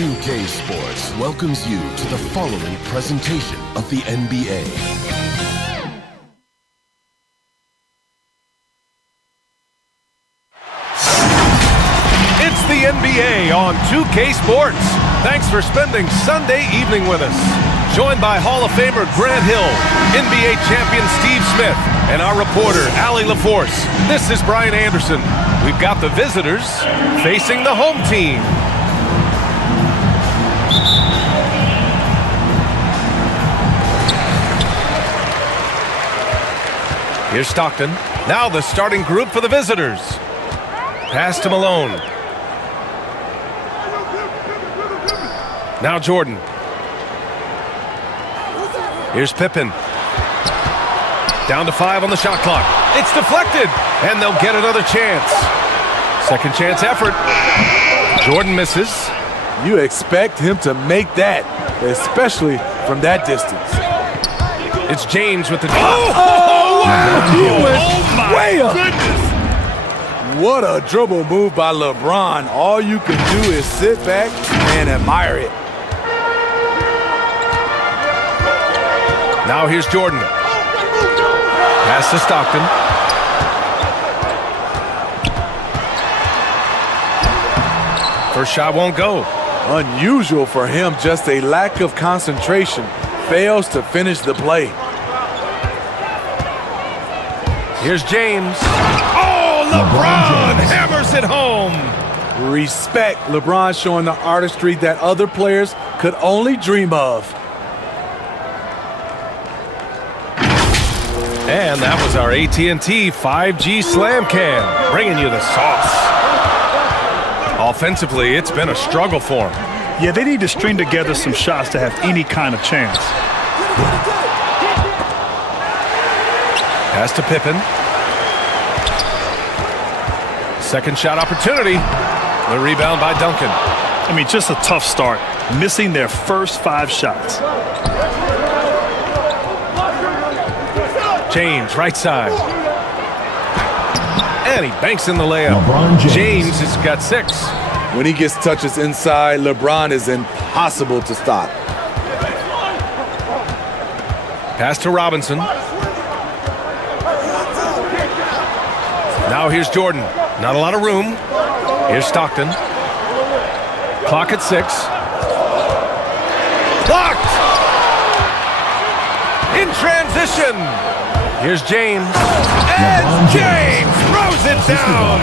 2K Sports welcomes you to the following presentation of the NBA. It's the NBA on 2K Sports. Thanks for spending Sunday evening with us. Joined by Hall of Famer Grant Hill, NBA champion Steve Smith, and our reporter, Allie LaForce. This is Brian Anderson. We've got the visitors facing the home team. Here's Stockton. Now the starting group for the visitors. Pass to Malone. Now Jordan. Here's Pippen. Down to 5 on the shot clock. It's deflected, and they'll get another chance. Second chance effort. Jordan misses. You expect him to make that, especially from that distance. It's James with the... He went way up. Goodness. What a dribble move by LeBron. All you can do is sit back and admire it. Now here's Jordan. Pass to Stockton. First shot won't go. Unusual for him, just a lack of concentration. Fails to finish the play. Here's James. Oh, LeBron hammers it home. Respect. LeBron showing the artistry that other players could only dream of. And that was our AT&T 5G Slam Cam, bringing you the sauce. Offensively, it's been a struggle for them. Yeah, they need to string together some shots to have any kind of chance. Pass to Pippen. Second shot opportunity. The rebound by Duncan. I mean, just a tough start, missing their first 5 shots. James, right side. And he banks in the layup. James has got 6. When he gets touches inside, LeBron is impossible to stop. Pass to Robinson. Now here's Jordan. Not a lot of room. Here's Stockton. Clock at 6. Blocked! In transition. Here's James. And James throws it down.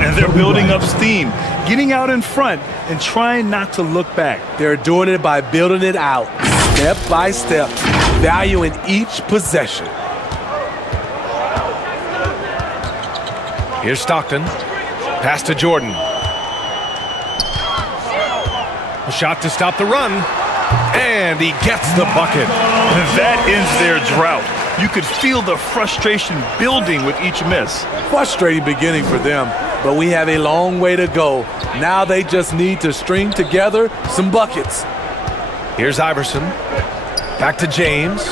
And they're building up steam, getting out in front and trying not to look back. They're doing it by building it out, step by step, valuing each possession. Here's Stockton. Pass to Jordan. A shot to stop the run. And he gets the bucket. That ends their drought. You could feel the frustration building with each miss. Frustrating beginning for them, but we have a long way to go. Now they just need to string together some buckets. Here's Iverson. Back to James.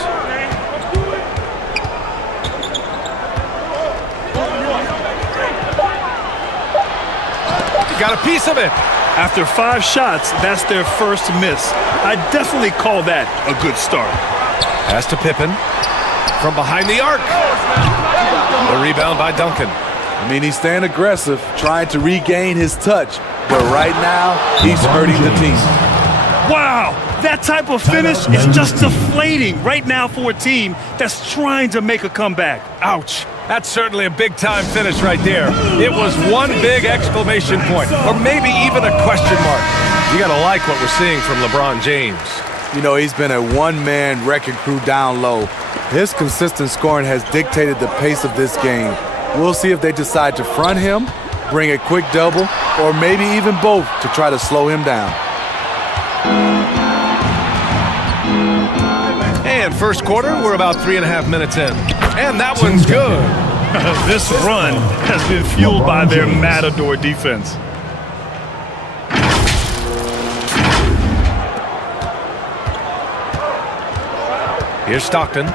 Got a piece of it. After 5 shots, that's their first miss. I definitely call that a good start. Pass to Pippen. From behind the arc. The rebound by Duncan. I mean, he's staying aggressive, trying to regain his touch. But right now, he's hurting the team. Wow, that type of finish is just deflating right now for a team that's trying to make a comeback. Ouch. That's certainly a big-time finish right there. It was one big exclamation point, or maybe even a question mark. You got to like what we're seeing from LeBron James. You know, he's been a one-man wrecking crew down low. His consistent scoring has dictated the pace of this game. We'll see if they decide to front him, bring a quick double, or maybe even both to try to slow him down. And first quarter, we're about 3.5 minutes in. And that one's good. This run has been fueled by their Matador defense. Here's Stockton.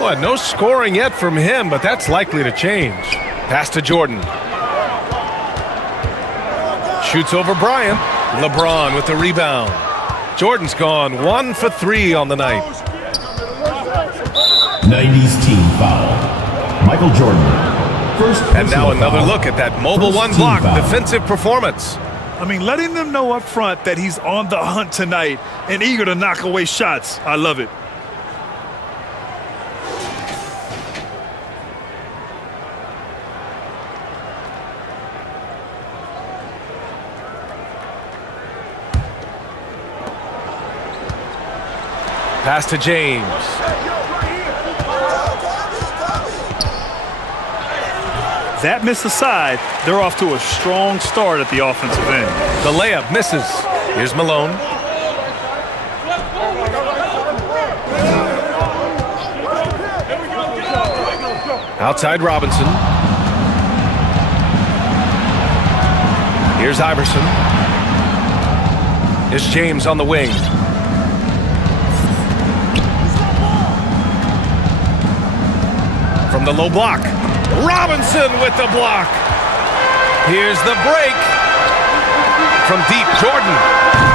Well, no scoring yet from him, but that's likely to change. Pass to Jordan. Shoots over Bryant. LeBron with the rebound. Jordan's gone 1 for 3 on the night. 90's team foul. Michael Jordan. First And now another foul. look at that mobile First one team block foul. defensive performance. I mean, letting them know up front that he's on the hunt tonight and eager to knock away shots. I love it. Pass to James. That miss aside, they're off to a strong start at the offensive end. The layup misses. Here's Malone. Outside Robinson. Here's Iverson. Here's James on the wing. From the low block. Robinson with the block. Here's the break. From deep, Jordan.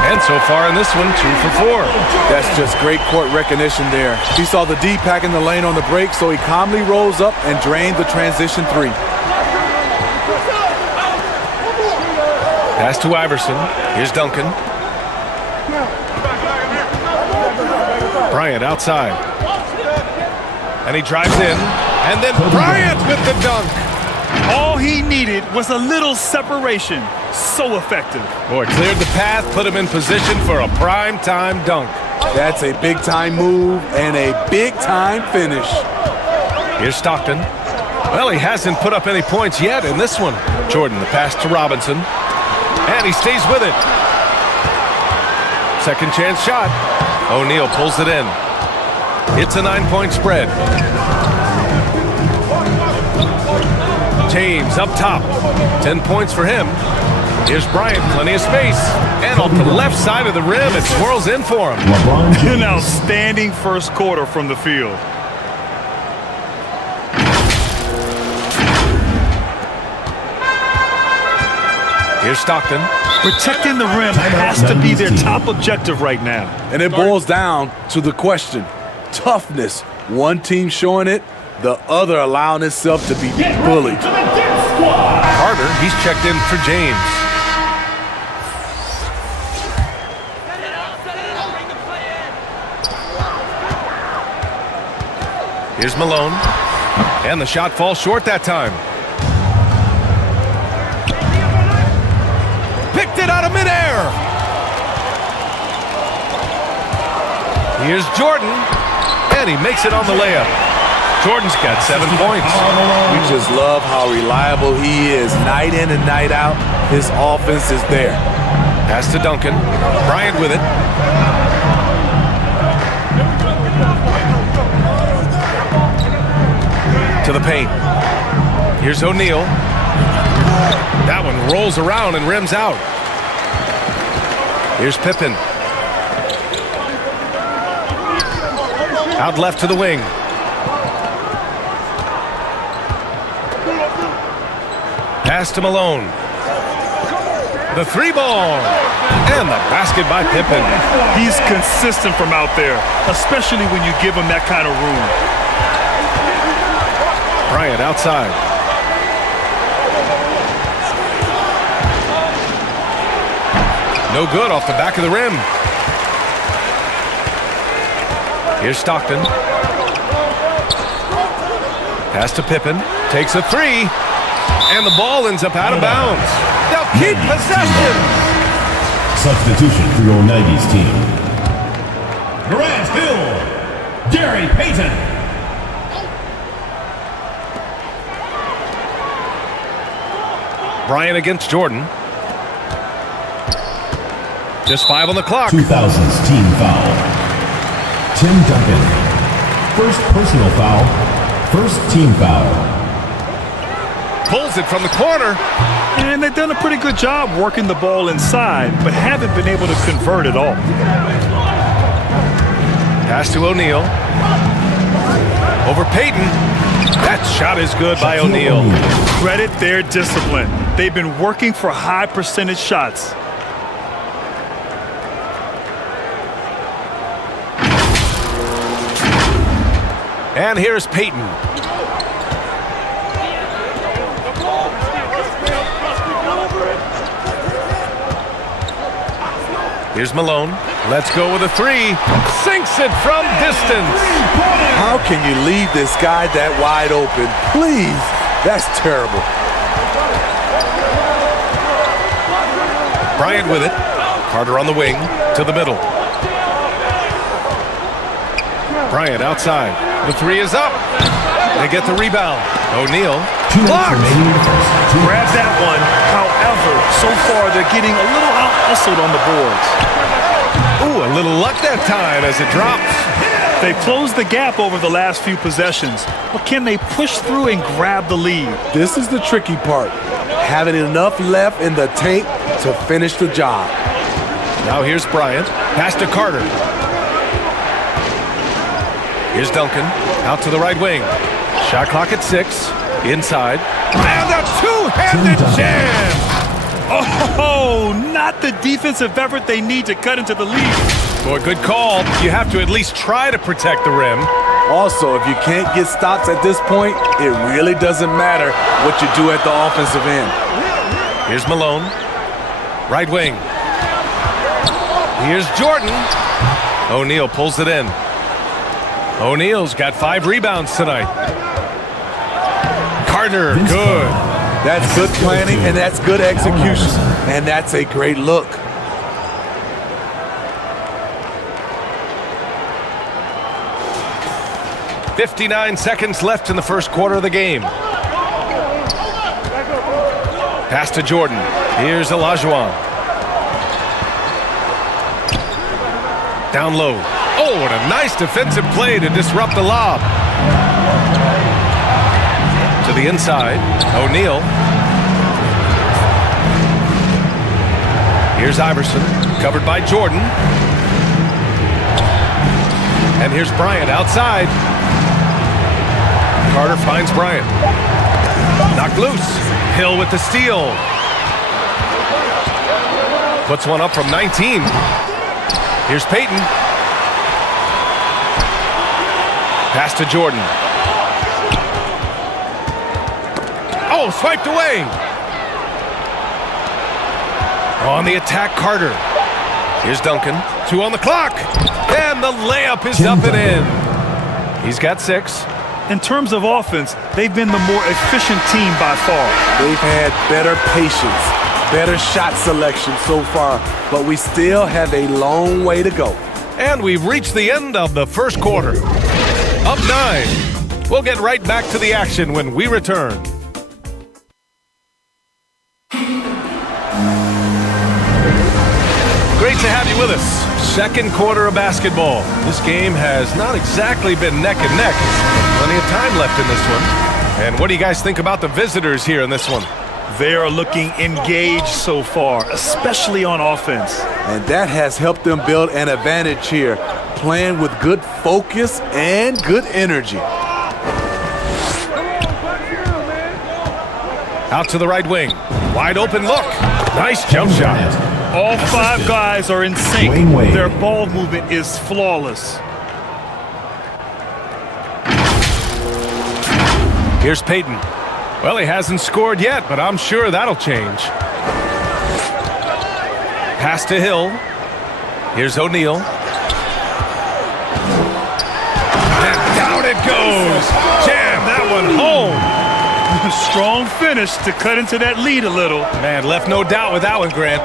And so far in this one, 2 for 4. That's just great court recognition there. He saw the D pack in the lane on the break, so he calmly rose up and drained the transition 3. Pass to Iverson. Here's Duncan. Bryant outside. And he drives in. And then Bryant with the dunk. All he needed was a little separation. So effective. Boy, cleared the path, put him in position for a prime-time dunk. That's a big-time move and a big-time finish. Here's Stockton. Well, he hasn't put up any points yet in this one. Jordan, the pass to Robinson. And he stays with it. Second chance shot. O'Neal pulls it in. It's a 9-point spread. James up top. 10 points for him. Here's Bryant, plenty of space. And off the left side of the rim, it swirls in for him. LeBron An James. outstanding first quarter from the field. Here's Stockton. Protecting the rim has to be their top objective right now. And it boils down to the question. Toughness. One team showing it, the other allowing itself to be bullied. Carter, he's checked in for James. Here's Malone. And the shot falls short that time. Picked it out of midair. Here's Jordan. And he makes it on the layup. Jordan's got 7 points. We just love how reliable he is night in and night out. His offense is there. Pass to Duncan. Bryant with it. To the paint. Here's O'Neal. That one rolls around and rims out. Here's Pippen. Out left to the wing. Pass to Malone. The 3-ball. And the basket by Pippen. He's consistent from out there, especially when you give him that kind of room. Bryant outside. No good off the back of the rim. Here's Stockton. Pass to Pippen. Takes a 3. And the ball ends up out of bounds. They'll keep possession. Substitution for your 90's team. Grant Hill. Gary Payton. Bryant against Jordan. Just 5 on the clock. 2000's team foul. Tim Duncan. First personal foul. First team foul. Pulls it from the corner. And they've done a pretty good job working the ball inside, but haven't been able to convert at all. Pass to O'Neal. Over Payton. That shot is good by O'Neal. Credit their discipline. They've been working for high percentage shots. And here's Peyton. Here's Malone. Let's go with a three. Sinks it from distance. How can you leave this guy that wide open? Please. That's terrible. Bryant with it. Carter on the wing to the middle. Bryant outside. The three is up. They get the rebound. O'Neal. Blocked. Grab that one. However, so far they're getting a little out-hustled on the boards. Ooh, a little luck that time as it drops. They've closed the gap over the last few possessions, but can they push through and grab the lead? This is the tricky part. Having enough left in the tank to finish the job. Now here's Bryant. Pass to Carter. Here's Duncan. Out to the right wing. Shot clock at 6. Inside. And a two-handed jam! Oh, not the defensive effort they need to cut into the lead. Boy, good call. You have to at least try to protect the rim. Also, if you can't get stops at this point, it really doesn't matter what you do at the offensive end. Here's Malone. Right wing. Here's Jordan. O'Neal pulls it in. O'Neal's got 5 rebounds tonight. Carter, good. That's good planning, and that's good execution. And that's a great look. "59 seconds left in the first quarter of the game. Pass to Jordan. Here's Olajuwon. Down low. Oh, what a nice defensive play to disrupt the lob. To the inside, O'Neal. Here's Iverson, covered by Jordan. And here's Bryant outside. Carter finds Bryant. Knocked loose. Hill with the steal. Puts one up from 19. Here's Peyton. Pass to Jordan. Oh, swiped away. On the attack, Carter. Here's Duncan. 2 on the clock. And the layup is up and in. He's got 6. In terms of offense, they've been the more efficient team by far. They've had better patience, better shot selection so far, but we still have a long way to go. And we've reached the end of the first quarter. Up 9. We'll get right back to the action when we return. Great to have you with us. Second quarter of basketball. This game has not exactly been neck and neck. Plenty of time left in this one. And what do you guys think about the visitors here in this one? They are looking engaged so far, especially on offense. And that has helped them build an advantage here, playing with good focus and good energy. Out to the right wing. Wide open look. Nice jump shot. All 5 guys are in sync. Their ball movement is flawless. Here's Peyton. Well, he hasn't scored yet, but I'm sure that'll change. Pass to Hill. Here's O'Neal. And down it goes. Jam that one home. Strong finish to cut into that lead a little. Man, left no doubt with that one, Grant.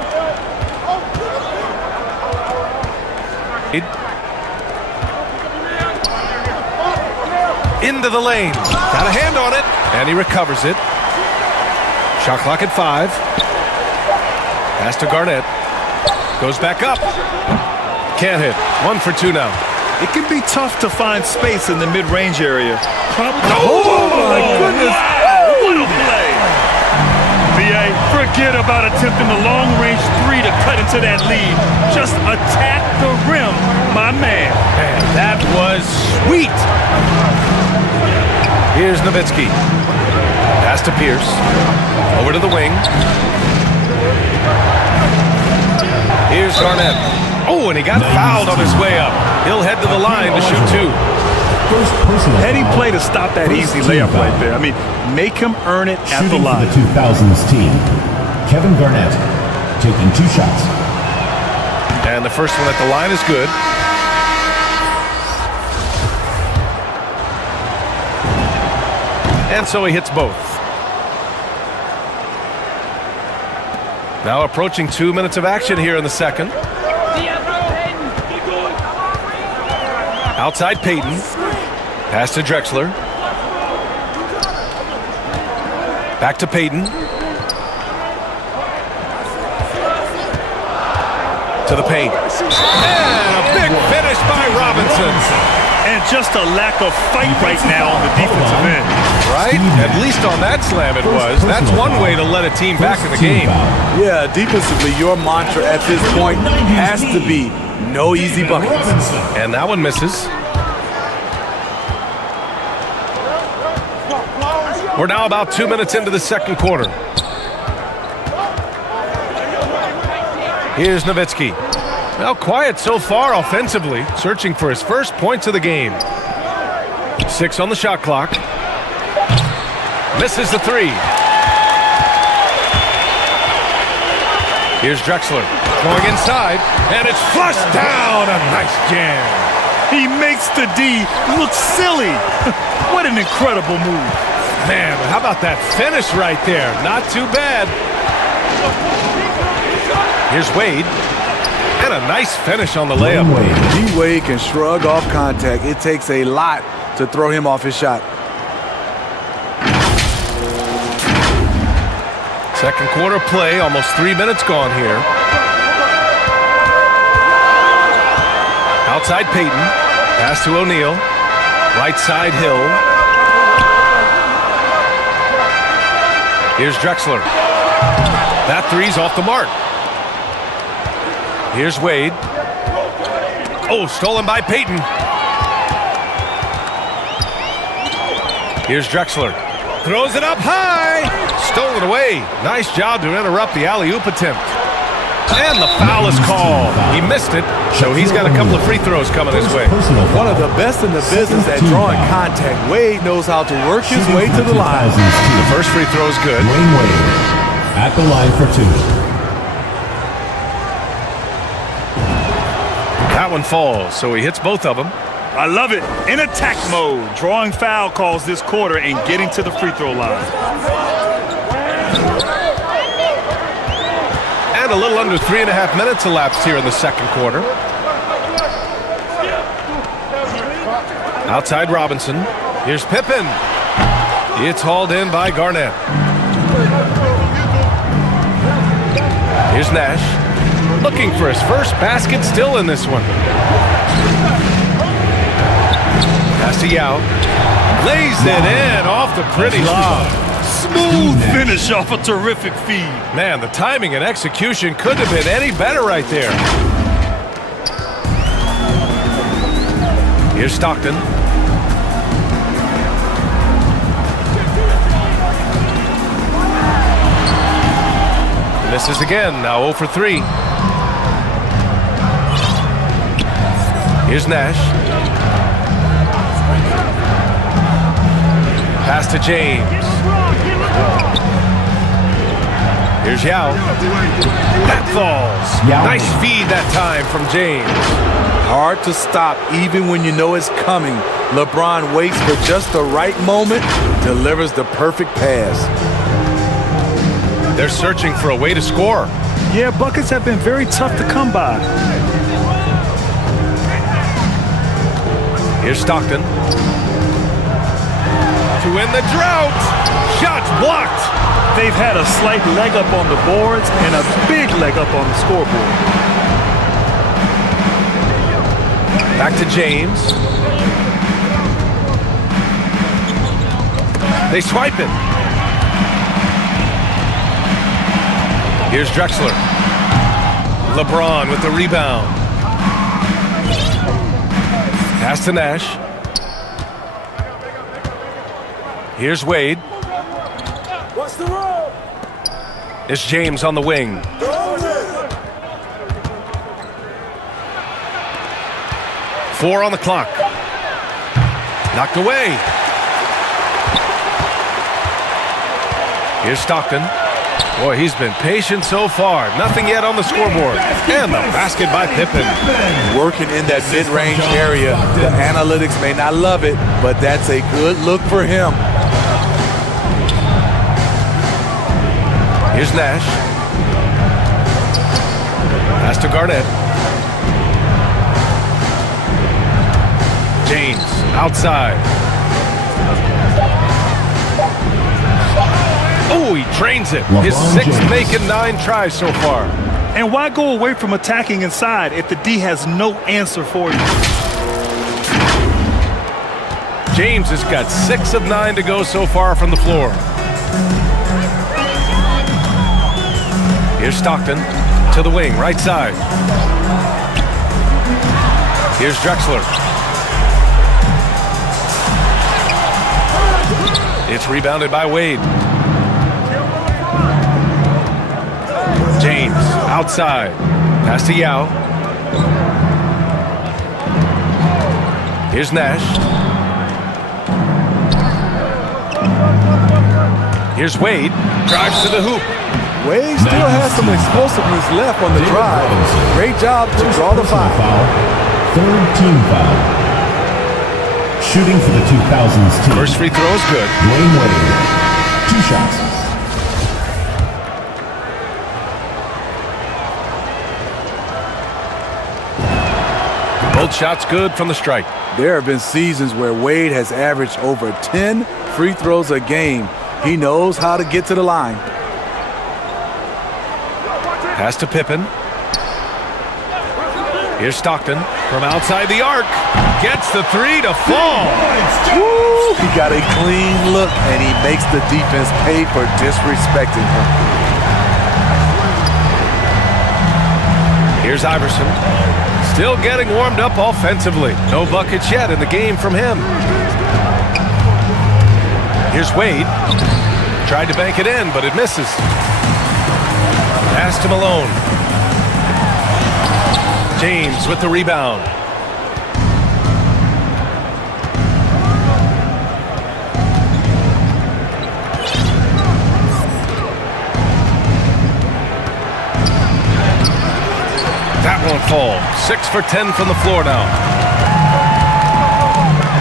Into the lane. Got a hand on it. And he recovers it. Shot clock at 5. Pass to Garnett. Goes back up. Can't hit. 1 for 2 now. It can be tough to find space in the mid-range area. Probably. Oh, my goodness. Wow, what a play. BA, forget about attempting the long-range 3 to cut into that lead. Just attack the rim, my man. Man, that was sweet. Here's Nowitzki. Pass to Pierce. Over to the wing. Here's Garnett. Oh, and he got fouled on his way up. He'll head to the line to shoot 2. First personal Heady foul. play to stop that First easy team layup foul. right there. I mean, make him earn it at the Shooting for line. the 2000's team, Kevin Garnett, taking 2 shots. And the first one at the line is good. And so he hits both. Now approaching 2 minutes of action here in the second. Outside Payton. Pass to Drexler. Back to Payton. To the paint. And a big finish by Robinson. And just a lack of fight right now on the defensive end. Right? At least on that slam it was. That's one way to let a team back in the game. Yeah, defensively, your mantra at this point has to be no easy buckets. And that one misses. We're now about 2 minutes into the second quarter. Here's Nowitzki. Well, quiet so far offensively, searching for his first points of the game. 6 on the shot clock. Misses the 3. Here's Drexler going inside, and it's flushed down. A nice jam. He makes the D look silly. What an incredible move. Man, how about that finish right there? Not too bad. Here's Wade. And a nice finish on the layup. D-Wade can shrug off contact. It takes a lot to throw him off his shot. Second quarter play, almost 3 minutes gone here. Outside Payton. Pass to O'Neal. Right side Hill. Here's Drexler. That three's off the mark. Here's Wade. Oh, stolen by Payton. Here's Drexler. Throws it up high. Stolen away. Nice job to interrupt the alley-oop attempt. And the foul is called. He missed it, so he's got a couple of free throws coming his way. One of the best in the business at drawing contact. Wade knows how to work his way to the line. The first free throw is good. Dwayne Wade at the line for 2. That one falls, so he hits both of them. I love it. In attack mode, drawing foul calls this quarter and getting to the free throw line. And a little under 3.5 minutes elapsed here in the second quarter. Outside Robinson. Here's Pippen. It's hauled in by Garnett. Here's Nash. Looking for his first basket, still in this one. Pass to Yao. Lays it in off the pretty lob. Smooth finish off a terrific feed. Man, the timing and execution couldn't have been any better right there. Here's Stockton. Misses again, now 0 for 3. Here's Nash. Pass to James. Here's Yao. That falls. Yao. Nice feed that time from James. Hard to stop even when you know it's coming. LeBron waits for just the right moment, delivers the perfect pass. They're searching for a way to score. Yeah, buckets have been very tough to come by. Here's Stockton. To win the drought. Shots blocked. They've had a slight leg up on the boards and a big leg up on the scoreboard. Back to James. They swipe it. Here's Drexler. LeBron with the rebound. Pass to Nash. Here's Wade. What's the roll? It's James on the wing. Four on the clock. Knocked away. Here's Stockton. Boy, he's been patient so far. Nothing yet on the scoreboard. And the basket by Pippen. Working in that mid-range area. The analytics may not love it, but that's a good look for him. Here's Nash. Pass to Garnett. James outside. Oh, he trains it. His sixth make in 9 tries so far. And why go away from attacking inside if the D has no answer for you? James has got 6 of 9 to go so far from the floor. Here's Stockton to the wing, right side. Here's Drexler. It's rebounded by Wade. James outside. Pass to Yao. Here's Nash. Here's Wade. Drives to the hoop. Wade still has some explosiveness left on the drive. Great job to draw the foul. Third team foul. Shooting for the 2000's team. First free throw is good. Dwayne Wade. 2 shots. Both shots good from the strike. There have been seasons where Wade has averaged over 10 free throws a game. He knows how to get to the line. Pass to Pippen. Here's Stockton from outside the arc. Gets the 3 to fall. Woo! He got a clean look, and he makes the defense pay for disrespecting him. Here's Iverson. Still getting warmed up offensively. No buckets yet in the game from him. Here's Wade. Tried to bank it in, but it misses. Pass to Malone. James with the rebound. That won't fall. 6 for 10 from the floor now.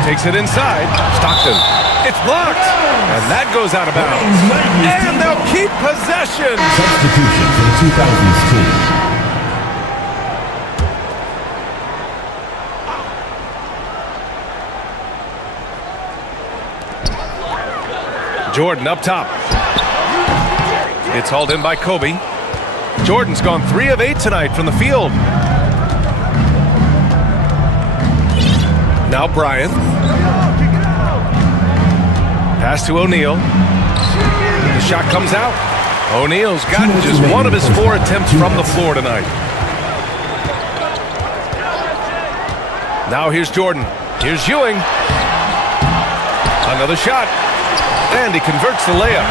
Takes it inside. Stockton. It's blocked. And that goes out of bounds. And they'll keep possession. Substitution for the 2000's team. Jordan up top. It's hauled in by Kobe. Jordan's gone 3 of 8 tonight from the field. Now Bryant. Pass to O'Neal. The shot comes out. O'Neal's gotten just 1 of his 4 attempts from the floor tonight. Now here's Jordan. Here's Ewing. Another shot. And he converts the layup.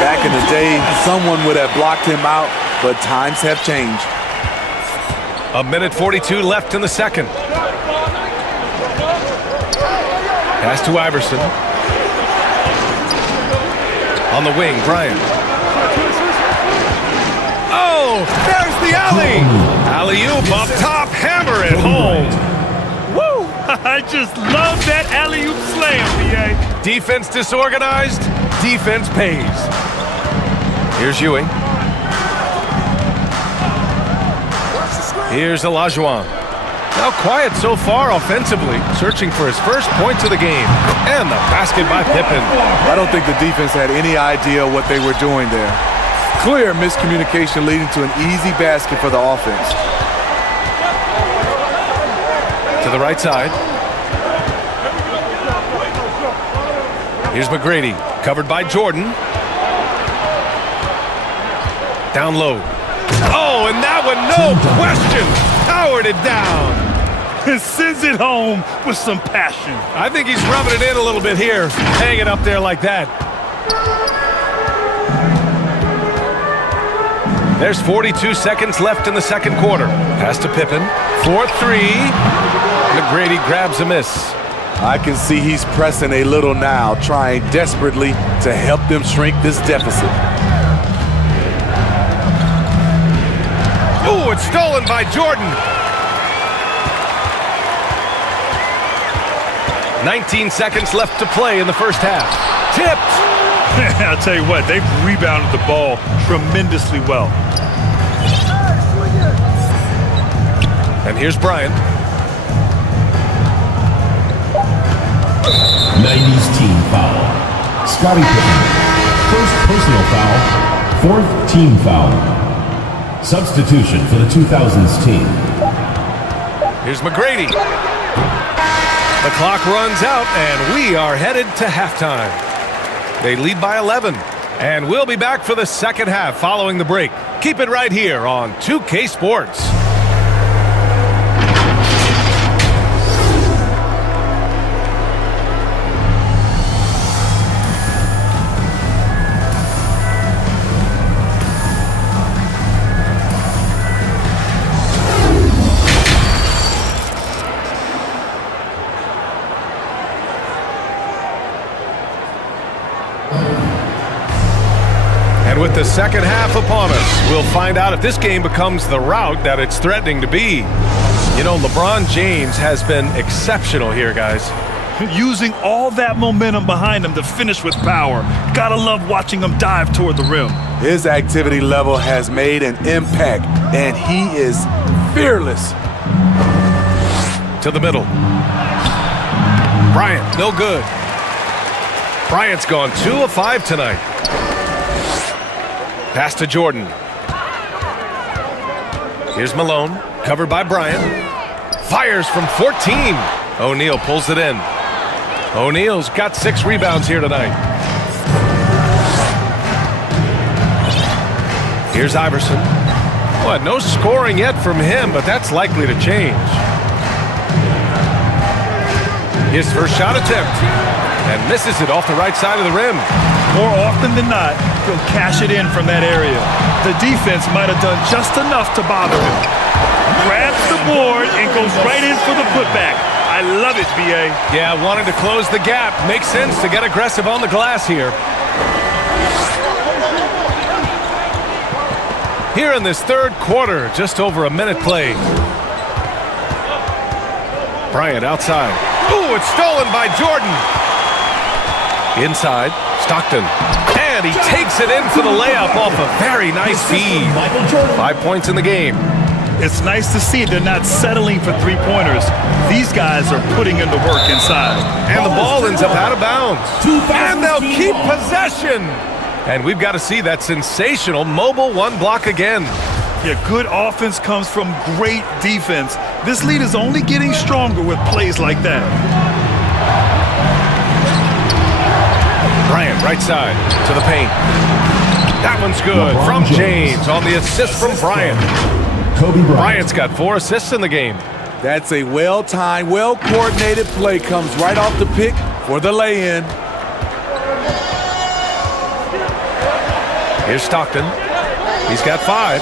Back in the day, someone would have blocked him out, but times have changed. 1:42 left in the second. Pass to Iverson. On the wing, Bryant. Oh, there's the alley. Alley-oop up top, hammer it home. Woo! I just love that alley-oop slam, BA. Defense disorganized, defense pays. Here's Ewing. Here's Olajuwon. Now quiet so far offensively, searching for his first points of the game. And the basket by Pippen. I don't think the defense had any idea what they were doing there. Clear miscommunication leading to an easy basket for the offense. To the right side. Here's McGrady, covered by Jordan. Down low. Oh, and that one, no question, powered it down. Sends it home with some passion. I think he's rubbing it in a little bit here, hanging up there like that. There's 42 seconds left in the second quarter. Pass to Pippen. 4-3. McGrady grabs a miss. I can see he's pressing a little now, trying desperately to help them shrink this deficit. Oh, it's stolen by Jordan. 19 seconds left to play in the first half. Tipped. I'll tell you what, they've rebounded the ball tremendously well. And here's Bryant. 90's team foul. Scottie Pippen. First personal foul. Fourth team foul. Substitution for the 2000's team. Here's McGrady. The clock runs out, and we are headed to halftime. They lead by 11, and we'll be back for the second half following the break. Keep it right here on 2K Sports. And with the second half upon us, we'll find out if this game becomes the rout that it's threatening to be. You know, LeBron James has been exceptional here, guys. Using all that momentum behind him to finish with power. Gotta love watching him dive toward the rim. His activity level has made an impact, and he is fearless. To the middle. Bryant, no good. Bryant's gone 2 of 5 tonight. Pass to Jordan. Here's Malone, covered by Bryant. Fires from 14. O'Neal pulls it in. O'Neal's got 6 rebounds here tonight. Here's Iverson. What, no scoring yet from him, but that's likely to change. His first shot attempt, and misses it off the right side of the rim. More often than not, he'll cash it in from that area. The defense might have done just enough to bother him. Grabs the board and goes right in for the putback. I love it, B.A. Yeah, wanting to close the gap. Makes sense to get aggressive on the glass here. Here in this third quarter, just over a minute played. Bryant outside. Ooh, it's stolen by Jordan. Inside, Stockton. And he takes it in for the layup off a very nice feed. 5 points in the game. It's nice to see they're not settling for three-pointers. These guys are putting in the work inside. And the ball ends up out of bounds. And they'll keep possession. And we've got to see that sensational mobile one block again. Yeah, good offense comes from great defense. This lead is only getting stronger with plays like that. Bryant, right side, to the paint. That one's good from James on the assist from Bryant. Kobe Bryant. Bryant's got 4 assists in the game. That's a well-timed, well-coordinated play. Comes right off the pick for the lay-in. Here's Stockton. He's got 5.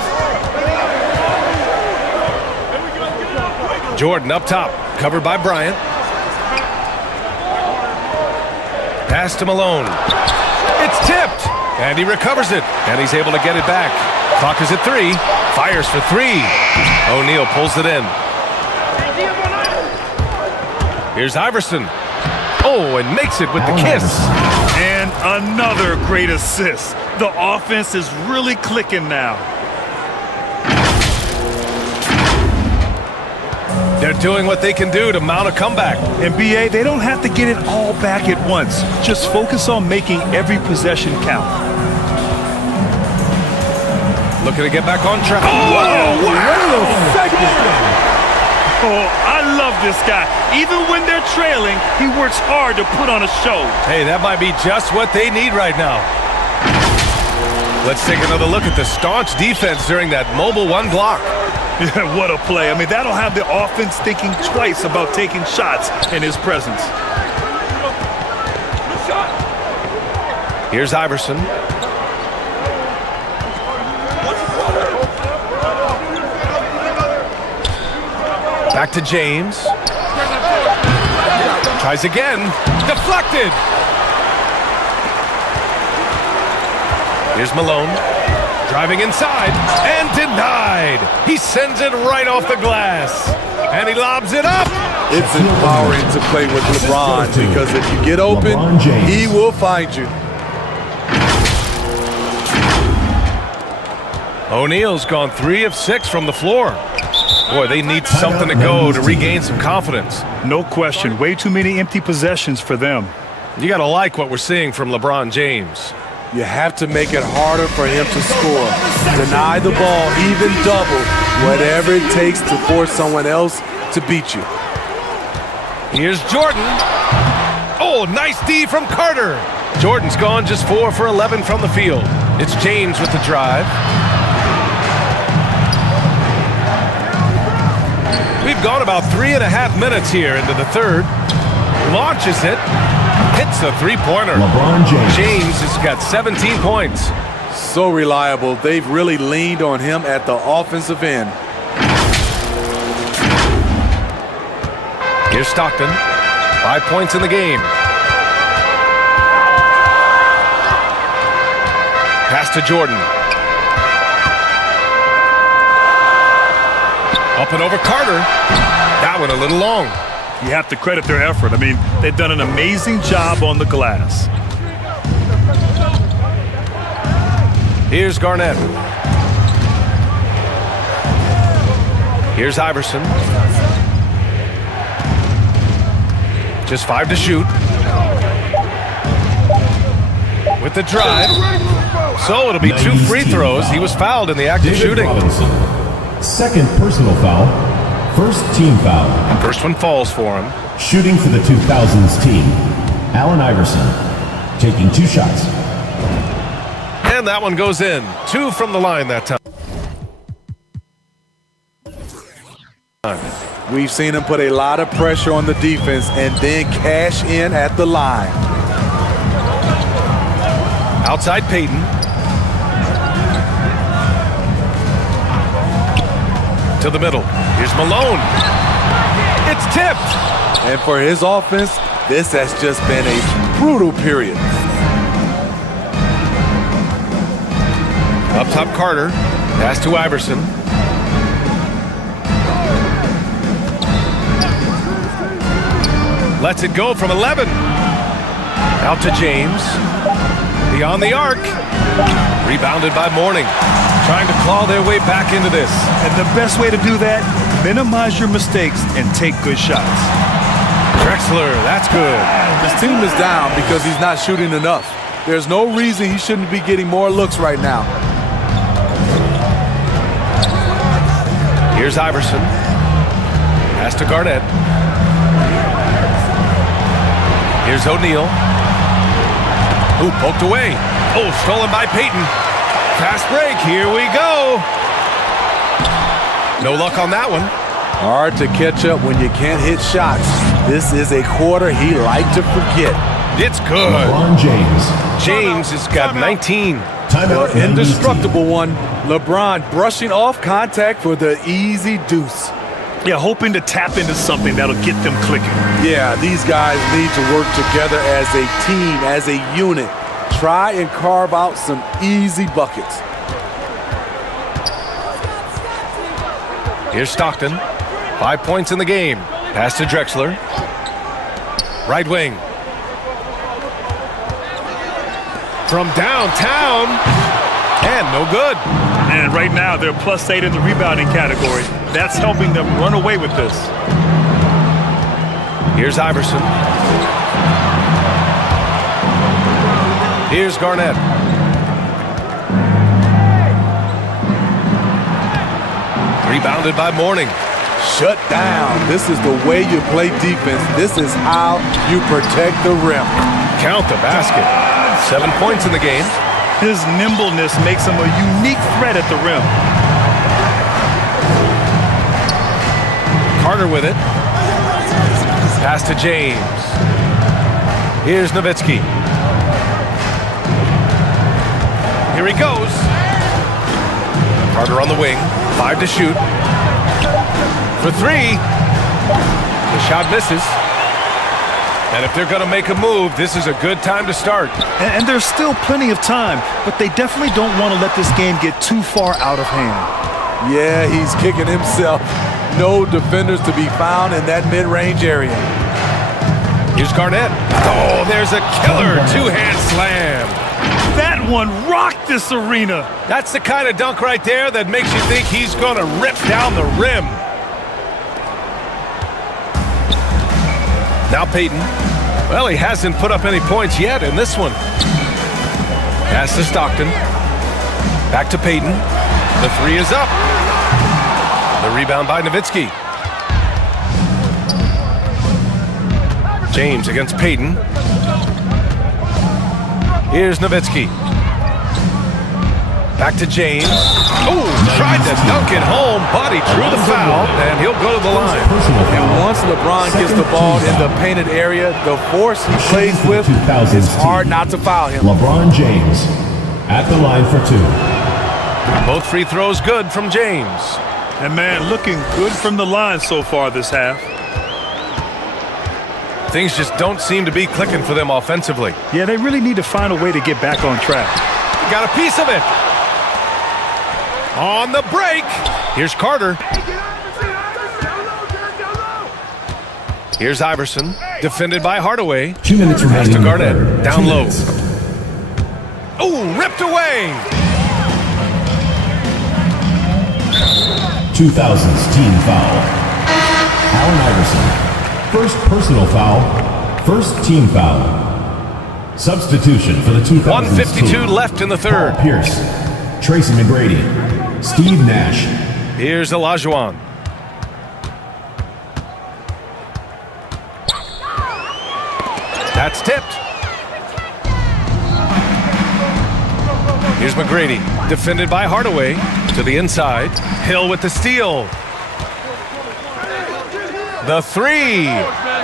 Jordan up top, covered by Bryant. Pass to Malone. It's tipped, and he recovers it, and he's able to get it back. Clock is at 3. Fires for 3. O'Neal pulls it in. Here's Iverson. Oh, and makes it with the kiss. And another great assist. The offense is really clicking now. They're doing what they can do to mount a comeback. And B.A., they don't have to get it all back at once. Just focus on making every possession count. Looking to get back on track. Oh, I love this guy. Even when they're trailing, he works hard to put on a show. Hey, that might be just what they need right now. Let's take another look at the staunch defense during that mobile one block. Yeah, what a play. I mean, that'll have the offense thinking twice about taking shots in his presence. Here's Iverson. Back to James. Tries again. Deflected. Here's Malone. Driving inside. And denied. He sends it right off the glass. And he lobs it up. It's empowering to play with LeBron because if you get open, he will find you. O'Neal's gone 3 of 6 from the floor. Boy, they need something to go to regain some confidence. No question. Way too many empty possessions for them. You got to like what we're seeing from LeBron James. You have to make it harder for him to score. Deny the ball, even double, whatever it takes to force someone else to beat you. Here's Jordan. Oh, nice D from Carter. Jordan's gone just 4 for 11 from the field. It's James with the drive. We've gone about 3.5 minutes here into the third. Launches it. Hits a three-pointer. LeBron James. James has got 17 points. So reliable. They've really leaned on him at the offensive end. Here's Stockton. 5 points in the game. Pass to Jordan. Up and over Carter. That one a little long. You have to credit their effort. I mean, they've done an amazing job on the glass. Here's Garnett. Here's Iverson. Just 5 to shoot. With the drive. So it'll be 2 free throws. He was fouled in the act of shooting. Robinson. Second personal foul. First team foul. First one falls for him. Shooting for the 2000's team, Allen Iverson, taking 2 shots. And that one goes in. 2 from the line that time. We've seen him put a lot of pressure on the defense and then cash in at the line. Outside Payton. To the middle. Here's Malone. It's tipped. And for his offense, this has just been a brutal period. Up top Carter. Pass to Iverson. Lets it go from 11. Out to James. Beyond the arc. Rebounded by Mourning. Trying to claw their way back into this. And the best way to do that, minimize your mistakes and take good shots. Drexler, that's good. His team is down because he's not shooting enough. There's no reason he shouldn't be getting more looks right now. Here's Iverson. Pass to Garnett. Here's O'Neal. Ooh, poked away. Oh, stolen by Payton. Fast break, here we go. No luck on that one. Hard to catch up when you can't hit shots. This is a quarter he liked to forget. It's good. LeBron James. James has got 19. Timeout. The indestructible one. LeBron brushing off contact for the easy deuce. Yeah, hoping to tap into something that'll get them clicking. Yeah, these guys need to work together as a team, as a unit. Try and carve out some easy buckets. Here's Stockton. 5 points in the game. Pass to Drexler. Right wing. From downtown. And no good. And right now, they're +8 in the rebounding category. That's helping them run away with this. Here's Iverson. Here's Garnett. Rebounded by Mourning. Shut down. This is the way you play defense. This is how you protect the rim. Count the basket. 7 points in the game. His nimbleness makes him a unique threat at the rim. Carter with it. Pass to James. Here's Nowitzki. Here he goes. Carter on the wing. 5 to shoot. For 3. The shot misses. And if they're going to make a move, this is a good time to start. And there's still plenty of time, but they definitely don't want to let this game get too far out of hand. Yeah, he's kicking himself. No defenders to be found in that mid-range area. Here's Garnett. Oh, there's a killer two-hand slam. That one rocked this arena. That's the kind of dunk right there that makes you think he's going to rip down the rim. Now Payton. Well, he hasn't put up any points yet in this one. Pass to Stockton. Back to Payton. The three is up. The rebound by Nowitzki. James against Payton. Here's Nowitzki. Back to James. Oh, tried to dunk it home, but he drew the foul, and he'll go to the line. And once LeBron gets the ball in the painted area, the force he plays with, it's hard not to foul him. LeBron James at the line for two. Both free throws good from James. And man, looking good from the line so far this half. Things just don't seem to be clicking for them offensively. Yeah, they really need to find a way to get back on track. Got a piece of it. On the break. Here's Carter. Here's Iverson. Defended by Hardaway. 2 minutes Pass remaining. to Garnett. in the third. Down 2 low. minutes. Oh, ripped away. 2000's team foul. Allen Iverson. First personal foul. First team foul. Substitution for the 2000's 1:52 team. left in the third. Paul Pierce. Tracy McGrady. Steve Nash. Here's Olajuwon. That's tipped. Here's McGrady. Defended by Hardaway. To the inside. Hill with the steal. The three.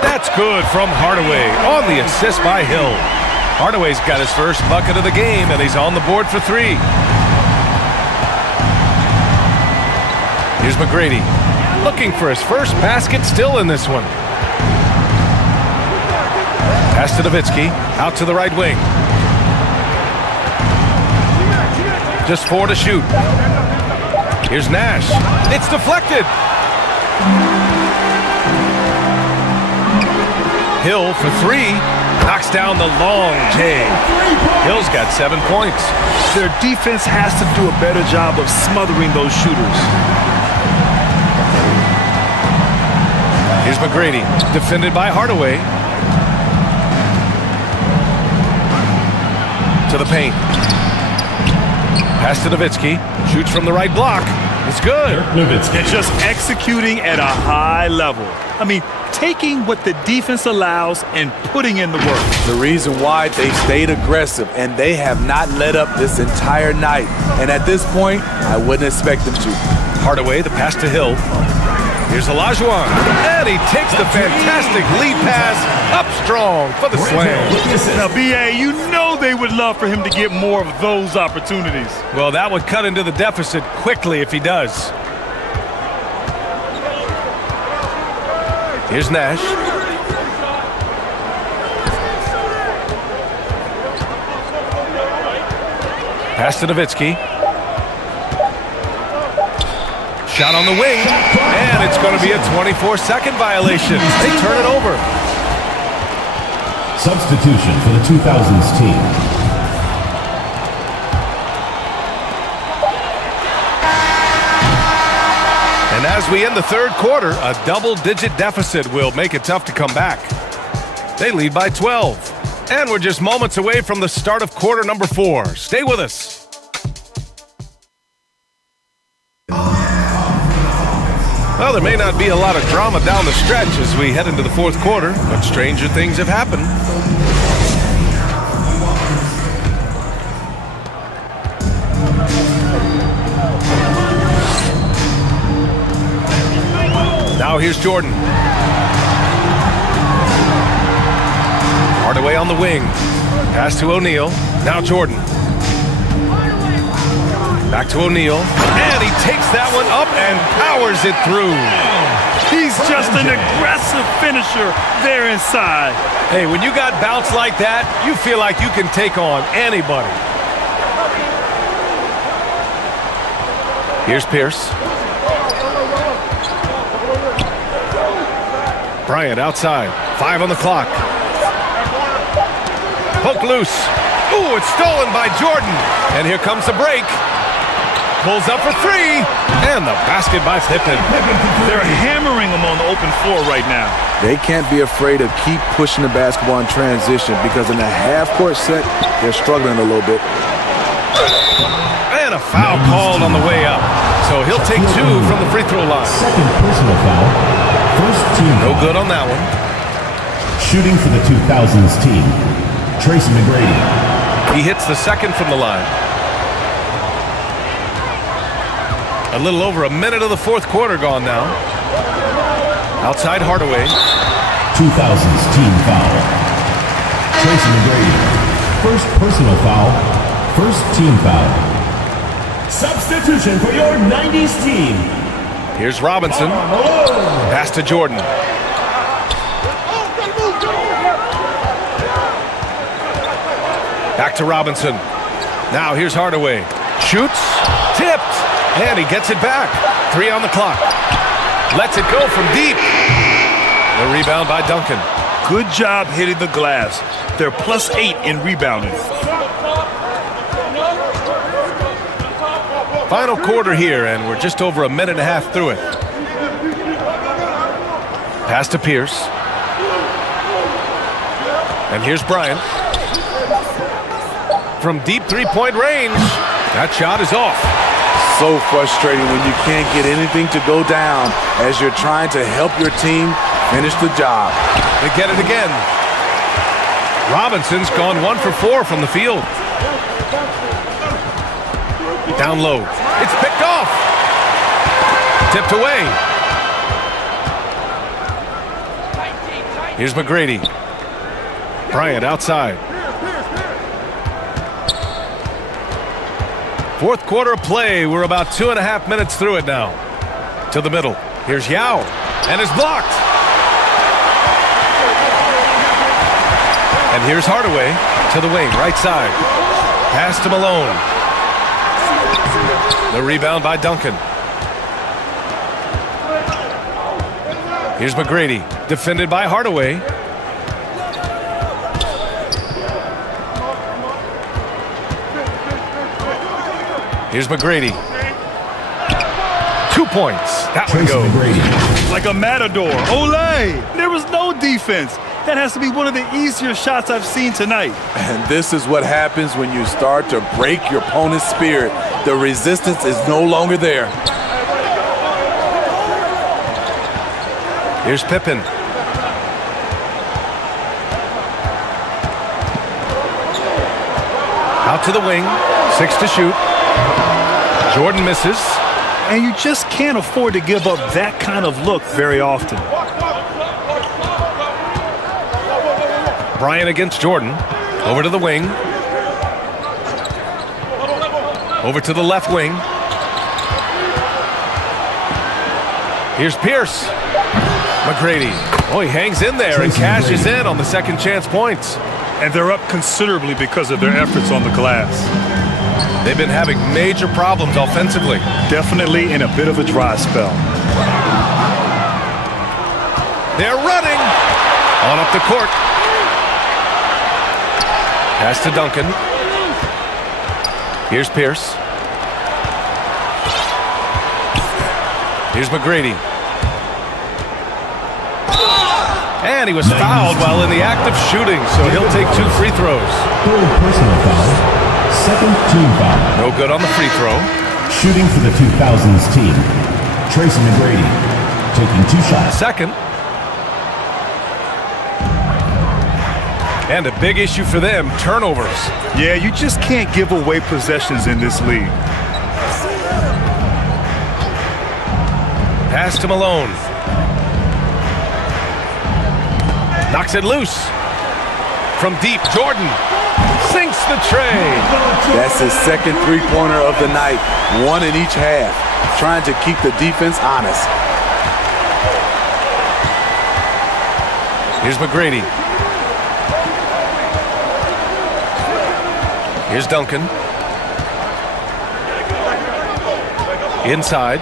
That's good from Hardaway on the assist by Hill. Hardaway's got his first bucket of the game, and he's on the board for three. Here's McGrady. Looking for his first basket still in this one. Pass to Nowitzki. Out to the right wing. Just 4 to shoot. Here's Nash. It's deflected. Hill for three. Knocks down the long J. Hill's got 7 points. Their defense has to do a better job of smothering those shooters. Here's McGrady. Defended by Hardaway. To the paint. Pass to Nowitzki. Shoots from the right block. It's good. Nowitzki. They're just executing at a high level. I mean, taking what the defense allows and putting in the work. The reason why they stayed aggressive, and they have not let up this entire night. And at this point, I wouldn't expect them to. Hardaway, the pass to Hill. Here's Olajuwon. And he takes the fantastic lead pass up strong for the slam. Now, B.A., you know they would love for him to get more of those opportunities. Well, that would cut into the deficit quickly if he does. Here's Nash. Pass to Nowitzki. Shot on the wing, and it's going to be a 24-second violation. They turn it over. Substitution for the 2000's team. And as we end the third quarter, a double-digit deficit will make it tough to come back. They lead by 12. And we're just moments away from the start of quarter number 4. Stay with us. Well, there may not be a lot of drama down the stretch as we head into the fourth quarter, but stranger things have happened. Now here's Jordan. Hardaway on the wing. Pass to O'Neal. Now Jordan. Back to O'Neal. And he takes that one up and powers it through. He's just an aggressive finisher there inside. Hey, when you got bounce like that, you feel like you can take on anybody. Here's Pierce. Bryant outside. 5 on the clock. Poke loose. Ooh, it's stolen by Jordan. And here comes the break. Pulls up for 3. And the basket by Pippen. They're hammering him on the open floor right now. They can't be afraid to keep pushing the basketball in transition because in the half-court set, they're struggling a little bit. And a foul called on the way up. So he'll take 2 from the free throw line. Second personal foul. First team No foul. good on that one. Shooting for the 2000's team, Tracy McGrady. He hits the second from the line. A little over a minute of the fourth quarter gone now. Outside Hardaway. 2000's team foul. Tracy McGrady. First personal foul. First team foul. Substitution for your 90's team. Here's Robinson. Pass to Jordan. Back to Robinson. Now here's Hardaway. Shoots. Tipped. And he gets it back. 3 on the clock. Lets it go from deep. The rebound by Duncan. Good job hitting the glass. They're +8 in rebounding. Final quarter here, and we're just over a minute and a half through it. Pass to Pierce. And here's Bryant. From deep three-point range. That shot is off. So frustrating when you can't get anything to go down as you're trying to help your team finish the job. They get it again. Robinson's gone 1 for 4 from the field. Down low. It's picked off. Tipped away. Here's McGrady. Bryant outside. Fourth quarter play. We're about 2.5 minutes through it now. To the middle. Here's Yao. And it's blocked. And here's Hardaway to the wing, right side. Pass to Malone. The rebound by Duncan. Here's McGrady, defended by Hardaway. Here's McGrady. 2 points. That one Tracy goes. McGrady. Like a matador. Olay! There was no defense. That has to be one of the easier shots I've seen tonight. And this is what happens when you start to break your opponent's spirit. The resistance is no longer there. Here's Pippen. Out to the wing. 6 to shoot. Jordan misses. And you just can't afford to give up that kind of look very often. Bryant against Jordan. Over to the wing. Over to the left wing. Here's Pierce. McGrady. Oh, he hangs in there and cashes in on the second chance points. And they're up considerably because of their efforts on the glass. They've been having major problems offensively. Definitely in a bit of a dry spell. They're running. On up the court. Pass to Duncan. Here's Pierce. Here's McGrady. And he was fouled while in the act of shooting, so he'll take 2 free throws. Third personal foul. Second team foul. No good on the free throw. Shooting for the 2000's team, Tracy McGrady. Taking 2 shots. Second. And a big issue for them, turnovers. Yeah, you just can't give away possessions in this league. Pass to Malone. Knocks it loose. From deep, Jordan sinks the tray. That's his second three-pointer of the night, 1 in each half, trying to keep the defense honest. Here's McGrady. Here's Duncan. Inside.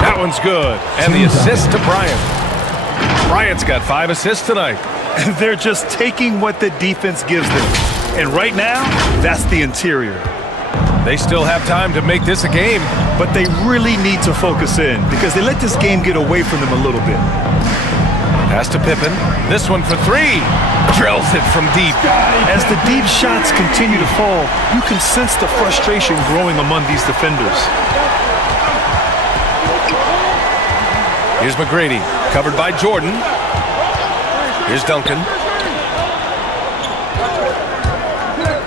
That one's good. And the assist to Bryant. Bryant's got 5 assists tonight. They're just taking what the defense gives them. And right now, that's the interior. They still have time to make this a game. But they really need to focus in because they let this game get away from them a little bit. Pass to Pippen. This one for 3. Drills it from deep. As the deep shots continue to fall, you can sense the frustration growing among these defenders. Here's McGrady, covered by Jordan. Here's Duncan.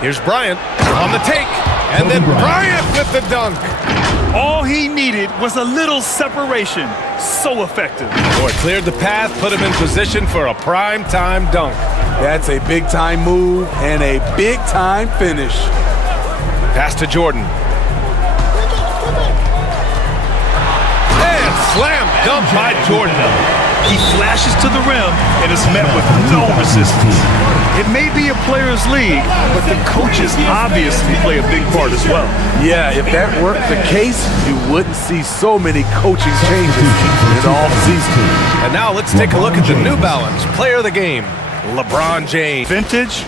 Here's Bryant on the take. And then Bryant with the dunk. All he needed was a little separation. So effective. Boy, cleared the path, put him in position for a prime-time dunk. That's a big-time move and a big-time finish. Pass to Jordan. And slam dunk by Jordan. He flashes to the rim and is met with no resistance. It may be a player's league, but the coaches obviously play a big part as well. Yeah, if that weren't the case, you wouldn't see so many coaching changes in the offseason. And now let's take a look at the New Balance player of the game, LeBron James. Vintage?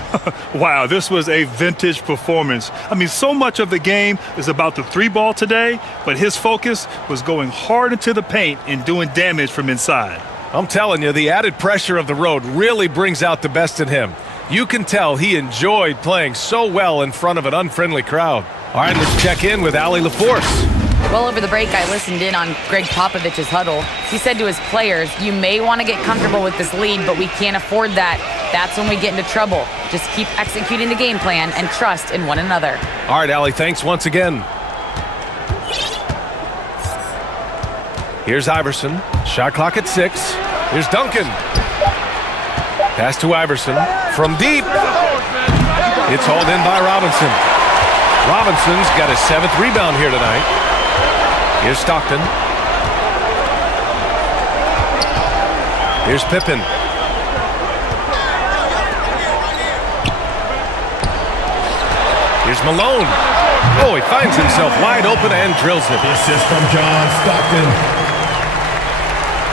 Wow, this was a vintage performance. I mean, so much of the game is about the 3-ball today, but his focus was going hard into the paint and doing damage from inside. I'm telling you, the added pressure of the road really brings out the best in him. You can tell he enjoyed playing so well in front of an unfriendly crowd. All right, let's check in with Allie LaForce. Well, over the break, I listened in on Greg Popovich's huddle. He said to his players, you may want to get comfortable with this lead, but we can't afford that. That's when we get into trouble. Just keep executing the game plan and trust in one another. All right, Allie, thanks once again. Here's Iverson. Shot clock at 6. Here's Duncan. Pass to Iverson. From deep. It's hauled in by Robinson. Robinson's got his 7th rebound here tonight. Here's Stockton. Here's Pippen. Here's Malone. Oh, he finds himself wide open and drills it. The assist from John Stockton.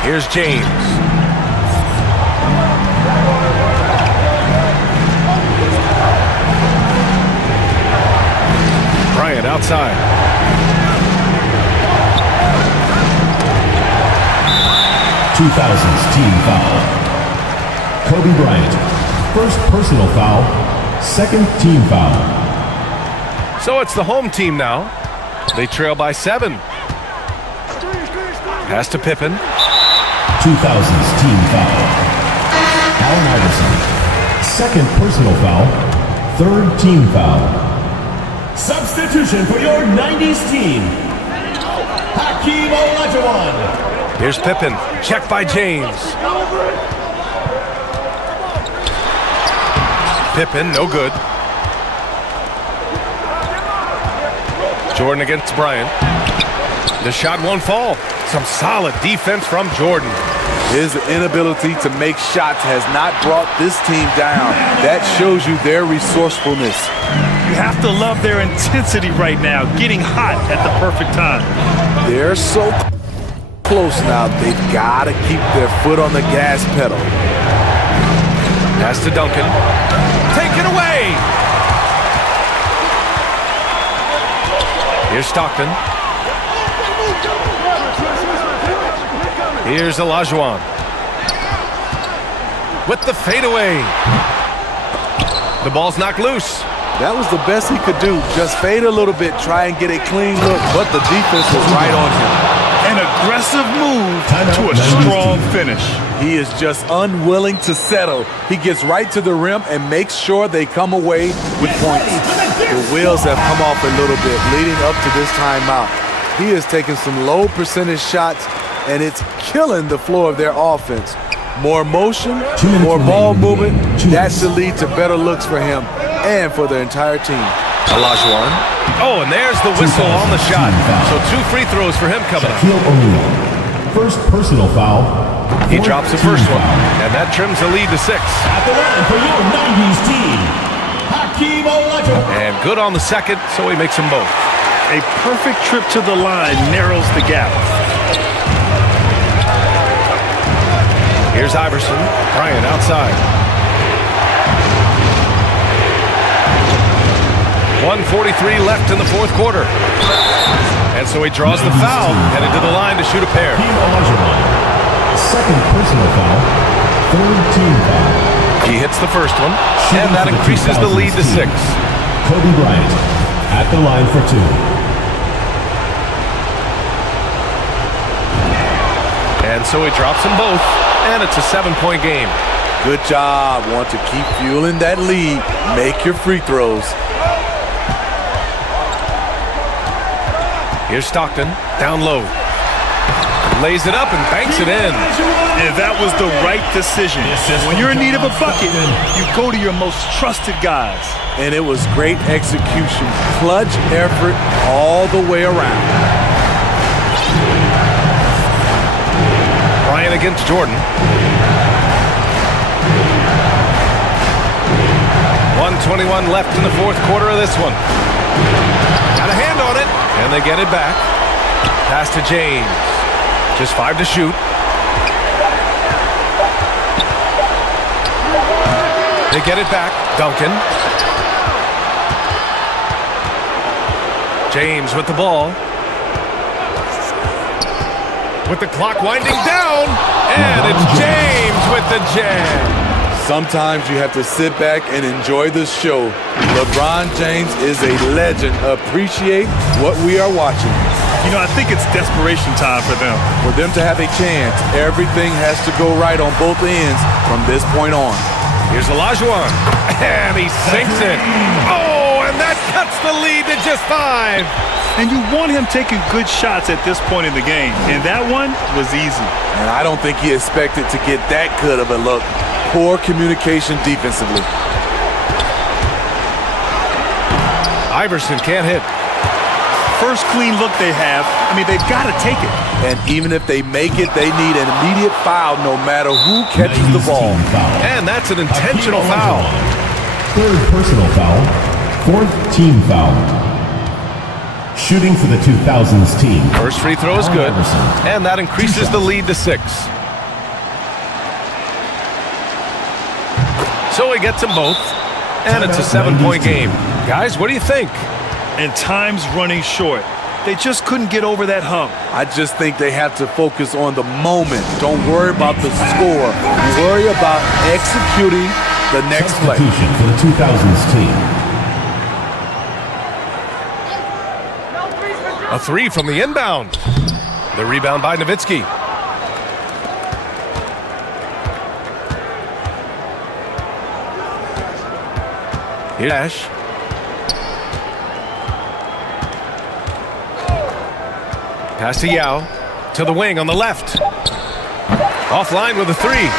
Here's James. Bryant outside. "2000's team foul. Kobe Bryant, first personal foul, second team foul." So it's the home team now. They trail by 7. Pass to Pippen. 2000's team foul. Allen Iverson, second personal foul, third team foul. Substitution for your 90's team, Hakeem Olajuwon. Here's Pippen. Checked by James. Pippen, no good. Jordan against Bryant. The shot won't fall. Some solid defense from Jordan. His inability to make shots has not brought this team down. That shows you their resourcefulness. You have to love their intensity right now, getting hot at the perfect time. They're so close now, they've got to keep their foot on the gas pedal. Pass to Duncan. Taken away! Here's Stockton. Here's Olajuwon. With the fadeaway. The ball's knocked loose. That was the best he could do. Just fade a little bit, try and get a clean look, but the defense was right on him. An aggressive move to a strong finish. He is just unwilling to settle. He gets right to the rim and makes sure they come away with points. The wheels have come off a little bit leading up to this timeout. He is taking some low percentage shots, and it's killing the flow of their offense. More motion, more ball movement, that should lead to better looks for him and for the entire team. Olajuwon. Oh, and there's the whistle on the shot. So 2 free throws for him coming up. Shaquille O'Neal, first personal foul, He drops the first one, and that trims the lead to 6. At the line for your 90s team, Hakeem Olajuwon. And good on the second, so he makes them both. A perfect trip to the line narrows the gap. Here's Iverson. Bryant outside. 1:43 left in the fourth quarter. And so he draws the foul, headed to the line to shoot a pair. Hakeem Olajuwon. Second personal foul. Third team foul. He hits the first one, and that increases the lead to 6. Kobe Bryant at the line for 2. And so he drops them both, and it's a 7-point game. Good job. Want to keep fueling that lead. Make your free throws. Here's Stockton, down low. Lays it up and banks it in. And that was the right decision. When you're in need of a bucket, you go to your most trusted guys. And it was great execution. Clutch effort all the way around. Bryant against Jordan. 1:21 left in the fourth quarter of this one. Got a hand on it, and they get it back. Pass to James. Just 5 to shoot. They get it back. Duncan. James with the ball. With the clock winding down. And it's James with the jam. Sometimes you have to sit back and enjoy the show. LeBron James is a legend. Appreciate what we are watching. You know, I think it's desperation time for them. For them to have a chance, everything has to go right on both ends from this point on. Here's Olajuwon, and he sinks it. Oh, and that cuts the lead to just 5. And you want him taking good shots at this point in the game. And that one was easy. And I don't think he expected to get that good of a look. Poor communication defensively. Iverson can't hit. First clean look they have. I mean, they've got to take it. And even if they make it, they need an immediate foul no matter who catches the ball. And that's an intentional foul. Third personal foul. Fourth team foul. Shooting for the 2000's team. First free throw is good, and that increases the lead to 6. So he gets them both, and it's a 7-point game. Guys, what do you think? And time's running short. They just couldn't get over that hump. I just think they have to focus on the moment. Don't worry about the score. Worry about executing the next play. Substitution for the 2000's team. A 3 from the inbound. The rebound by Nowitzki. Here's Nash. Pass to Yao. To the wing on the left. Offline with a 3.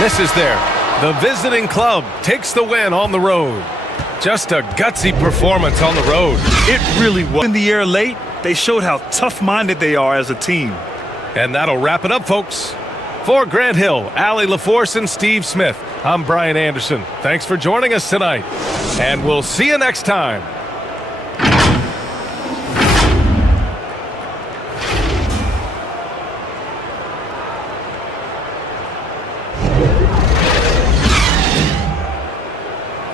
Misses there. The visiting club takes the win on the road. Just a gutsy performance on the road. It really was. In the air late, they showed how tough-minded they are as a team. And that'll wrap it up, folks. For Grant Hill, Allie LaForce, and Steve Smith, I'm Brian Anderson. Thanks for joining us tonight, and we'll see you next time.